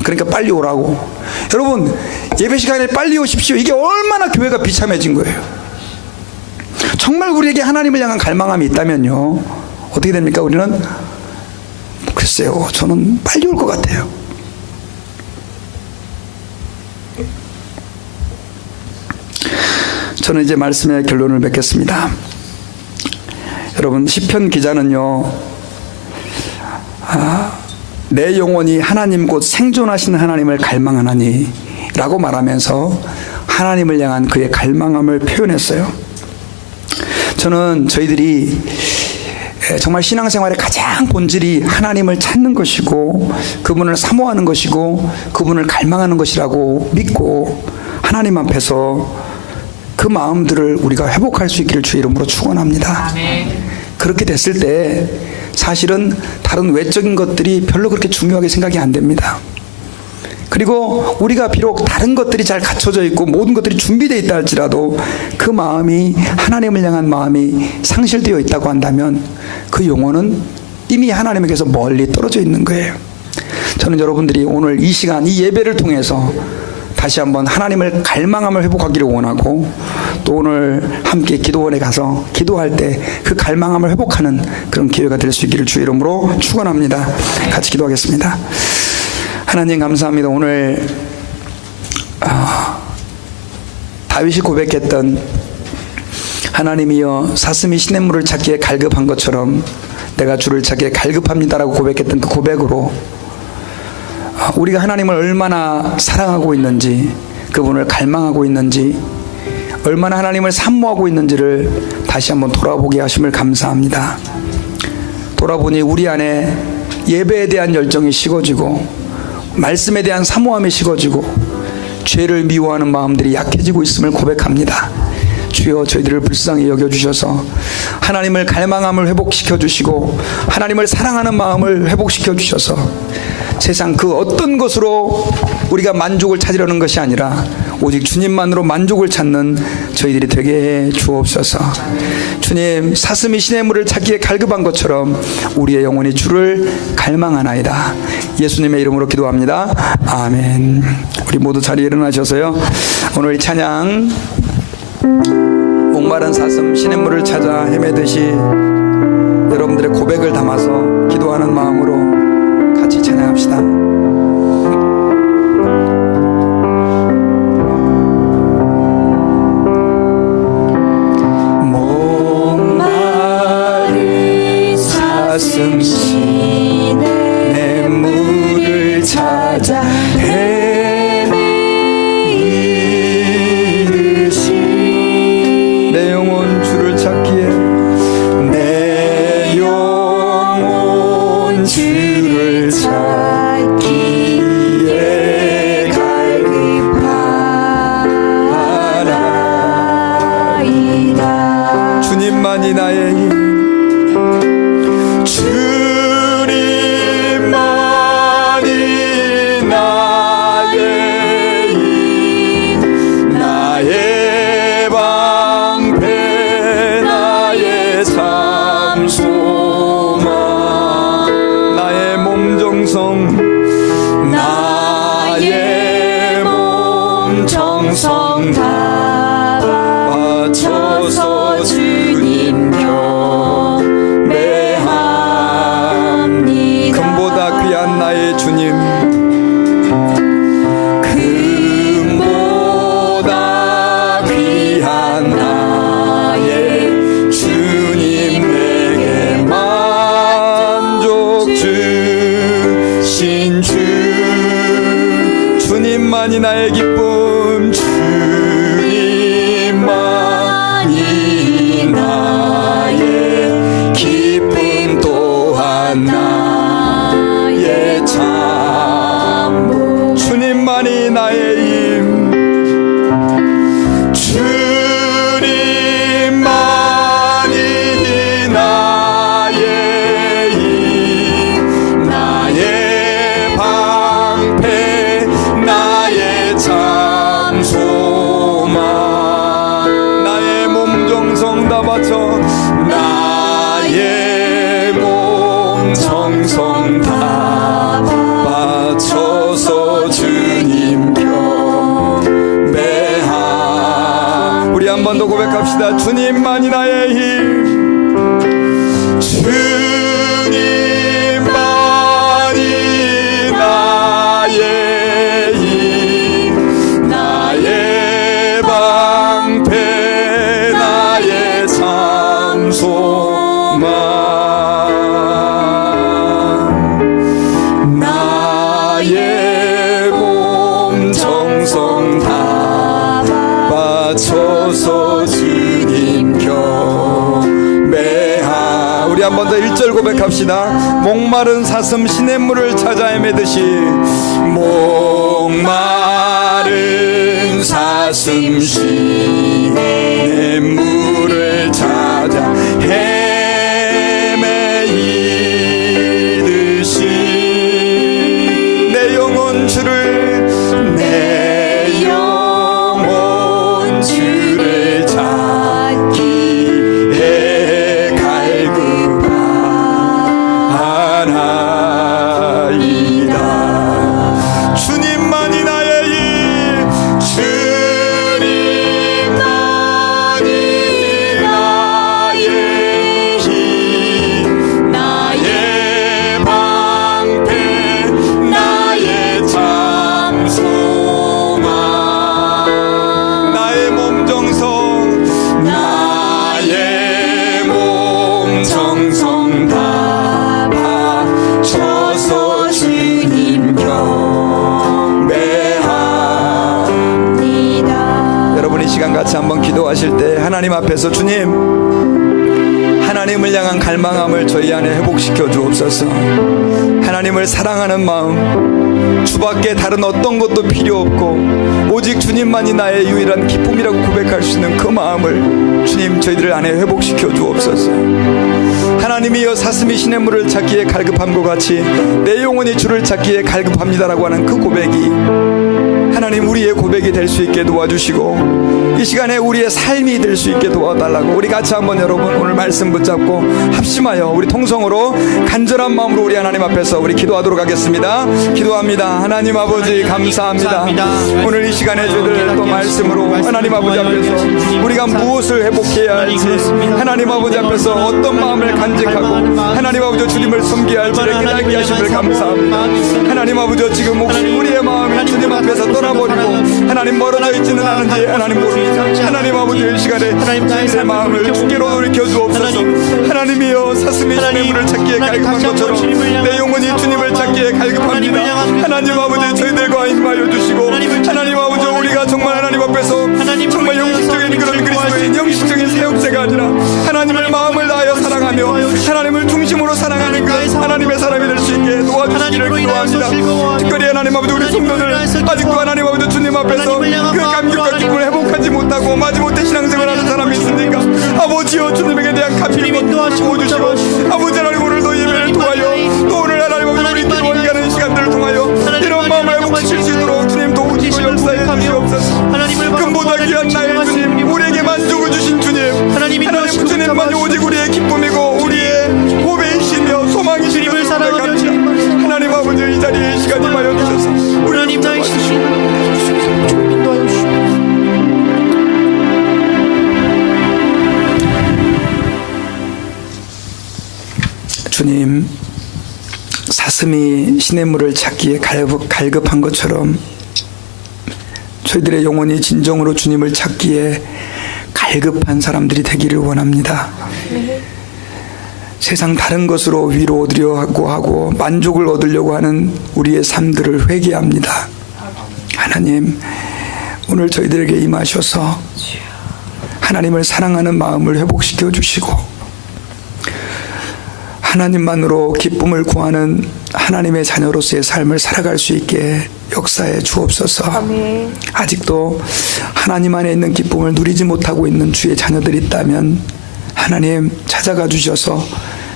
그러니까 빨리 오라고. 여러분, 예배 시간에 빨리 오십시오. 이게 얼마나 교회가 비참해진 거예요. 정말 우리에게 하나님을 향한 갈망함이 있다면요, 어떻게 됩니까? 우리는 글쎄요, 저는 빨리 올 것 같아요. 저는 이제 말씀의 결론을 맺겠습니다. 여러분, 시편 기자는요, 내 영혼이 하나님 곧 생존하신 하나님을 갈망하나니 라고 말하면서 하나님을 향한 그의 갈망함을 표현했어요. 저는 저희들이 정말 신앙생활의 가장 본질이 하나님을 찾는 것이고 그분을 사모하는 것이고 그분을 갈망하는 것이라고 믿고 하나님 앞에서 그 마음들을 우리가 회복할 수 있기를 주의 이름으로 축원합니다. 그렇게 됐을 때 사실은 다른 외적인 것들이 별로 그렇게 중요하게 생각이 안 됩니다. 그리고 우리가 비록 다른 것들이 잘 갖춰져 있고 모든 것들이 준비되어 있다 할지라도 그 마음이 하나님을 향한 마음이 상실되어 있다고 한다면 그 영혼은 이미 하나님에게서 멀리 떨어져 있는 거예요. 저는 여러분들이 오늘 이 시간, 이 예배를 통해서 다시 한번 하나님을 갈망함을 회복하기를 원하고, 또 오늘 함께 기도원에 가서 기도할 때 그 갈망함을 회복하는 그런 기회가 될 수 있기를 주의 이름으로 축원합니다. 같이 기도하겠습니다. 하나님 감사합니다. 오늘 다윗이 고백했던 하나님이여 사슴이 시냇물을 찾기에 갈급한 것처럼 내가 주를 찾기에 갈급합니다라고 고백했던 그 고백으로 우리가 하나님을 얼마나 사랑하고 있는지, 그분을 갈망하고 있는지, 얼마나 하나님을 사모하고 있는지를 다시 한번 돌아보게 하심을 감사합니다. 돌아보니 우리 안에 예배에 대한 열정이 식어지고 말씀에 대한 사모함이 식어지고 죄를 미워하는 마음들이 약해지고 있음을 고백합니다. 주여, 저희들을 불쌍히 여겨주셔서 하나님을 갈망함을 회복시켜 주시고 하나님을 사랑하는 마음을 회복시켜 주셔서 세상 그 어떤 것으로 우리가 만족을 찾으려는 것이 아니라 오직 주님만으로 만족을 찾는 저희들이 되게 해 주옵소서. 주님, 사슴이 시냇물을 찾기에 갈급한 것처럼 우리의 영혼이 주를 갈망하나이다. 예수님의 이름으로 기도합니다. 아멘. 우리 모두 자리에 일어나셔서요, 오늘 이 찬양 목마른 사슴 시냇물을 찾아 헤매듯이 여러분들의 고백을 담아서 기도하는 마음으로 같이 찬양합시다. 목마른 사슴 시냇물을 찾아 주님만이 나의 힘, 주님만이 나의 힘, 나의 방패, 나의 참 소망, 나의 몸 정성, 나의 몸 정성 다 바쳐서 주님 곁 주님만이 나의 기쁨, 주님만이 나의 기쁨, 또한 나의 참. 주님만이 나의 힘, 주님만이 나의 힘, 나의 방패, 나의 참 소망. 나의 몸 정성 다 바쳐, 나의 몸 정성 다 바쳐서 주님 경배하. 우리 한 번 더 고백합시다. 주님만이 나의 힘, 주님만이 나의 힘, 나의 방패, 나의 참 소망. 나의 몸 정성 다 바쳐서 주님 경배하. 우리 한 번 더 1절 고백합시다. 목마른 사슴 시냇물을 찾아 헤매듯이, 목마른 사슴 시냇물을 찾아 헤매이듯이, 내 영혼 주를 찾기에 갈급하나이다. 주님만이 나의 힘, 주님만이 나의 힘, 나의 방패, 나의 참 소망. 나의 몸 정성, 나의 몸 정성 다 바쳐서 주님 경배합니다. 여러분, 이 시간 같이 한번 기도하실 때 하나님 앞에서, 주님, 하나님을 향한 갈망함을 저희 안에 회복시켜 주옵소서. 하나님을 사랑하는 마음, 주밖에 다른 어떤 것도 필요 없고 오직 주님만이 나의 유일한 기쁨이라고 고백할 수 있는 그 마음을 주님 저희들 안에 회복시켜 주옵소서. 하나님이여, 사슴이 시냇물을 찾기에 갈급함과 같이 내 영혼이 주를 찾기에 갈급합니다라고 하는 그 고백이 하나님 우리의 고백이 될 수 있게 도와주시고, 이 시간에 우리의 삶이 될 수 있게 도와달라고, 우리 같이 한번 여러분 오늘 말씀 붙잡고 합심하여 우리 통성으로 간절한 마음으로 우리 하나님 앞에서 우리 기도하도록 하겠습니다. 기도합니다. 하나님 아버지 감사합니다. 오늘 이 시간에 저희들 또 말씀으로 하나님 아버지 앞에서 우리가 무엇을 회복해야 할지, 하나님 아버지 앞에서 어떤 마음을 간직하고 하나님 아버지 주님을 섬겨야 할지를 깨닫게 하심을 감사합니다. 하나님 아버지, 지금 혹시 우리의 마음이 주님 앞에서 떠나버리고 하나님 멀어져 있지는 않은지 하나님 모릅니다. 하나님 아버지, 이 시간에 제 마음을 주께로 돌이켜 주옵소서. 하나님이여, 사슴이 시냇물을 찾기에 갈급한 것처럼 내 영혼이 주님을 찾기에 갈급합니다. 하나님 아버지, 저희들과 임하여 주시고, 하나님 아버지, 우리가 정말 하나님 앞에서 정말 영식적인 그런 그리스도인 영식적인 사역자가 아니라 하나님을 마음을 다하여 사랑하며 하나님을 중심으로 사랑하는 그 하나님의 사람이 될 수 있게 도와주시기를 기도합니다. 특별히 하나님 아버지, 우리 성도들 아직도 하나님 아버지 주님 앞에서 그 감격과 기쁨을 회복하지 못하고 마지못해 신앙생활하는 사람이 있습니까? 아버지여, 주님에게 대한 감격과 기쁨을 부어주시고, 아버지 하나님, 오늘도 예배를 통하여 또 오늘 하나님 아버지 우리끼리 원하는 시간들을 통하여 이런 마음을 회복시킬 수 있도록 주님 도우시고 역사해 주시옵소서. 금보다 귀한 나의 주님, 우리에게 만족을 주신 주님, 하나님 주님만이 오직 우리의 기쁨이고 우리의 보배이시며 소망이시며 사랑합니다. 하나님 아버지, 이 자리에 시간 임하여 주셔서 하나님 나의 주님 인도하여 주시옵소서. 주님, 사슴이 시냇물을 찾기에 갈급한 것처럼 저희들의 영혼이 진정으로 주님을 찾기에 갈급한 사람들이 되기를 원합니다. 세상 다른 것으로 위로 얻으려고 하고 만족을 얻으려고 하는 우리의 삶들을 회개합니다. 하나님, 오늘 저희들에게 임하셔서 하나님을 사랑하는 마음을 회복시켜 주시고 하나님만으로 기쁨을 구하는 하나님의 자녀로서의 삶을 살아갈 수 있게 역사해 주옵소서. 아멘. 아직도 하나님 안에 있는 기쁨을 누리지 못하고 있는 주의 자녀들이 있다면 하나님 찾아가 주셔서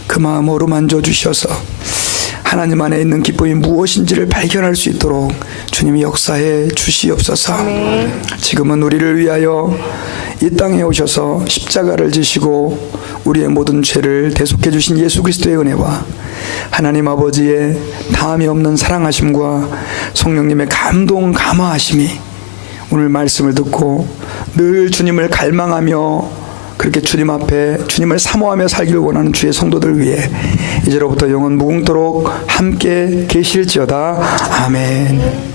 그 마음 어루만져 주셔서 하나님 안에 있는 기쁨이 무엇인지를 발견할 수 있도록 주님이 역사해 주시옵소서. 아멘. 지금은 우리를 위하여 이 땅에 오셔서 십자가를 지시고 우리의 모든 죄를 대속해 주신 예수 그리스도의 은혜와 하나님 아버지의 다함이 없는 사랑하심과 성령님의 감동 감화하심이 오늘 말씀을 듣고 늘 주님을 갈망하며 그렇게 주님 앞에 주님을 사모하며 살기를 원하는 주의 성도들 위해 이제로부터 영원 무궁토록 함께 계실지어다. 아멘.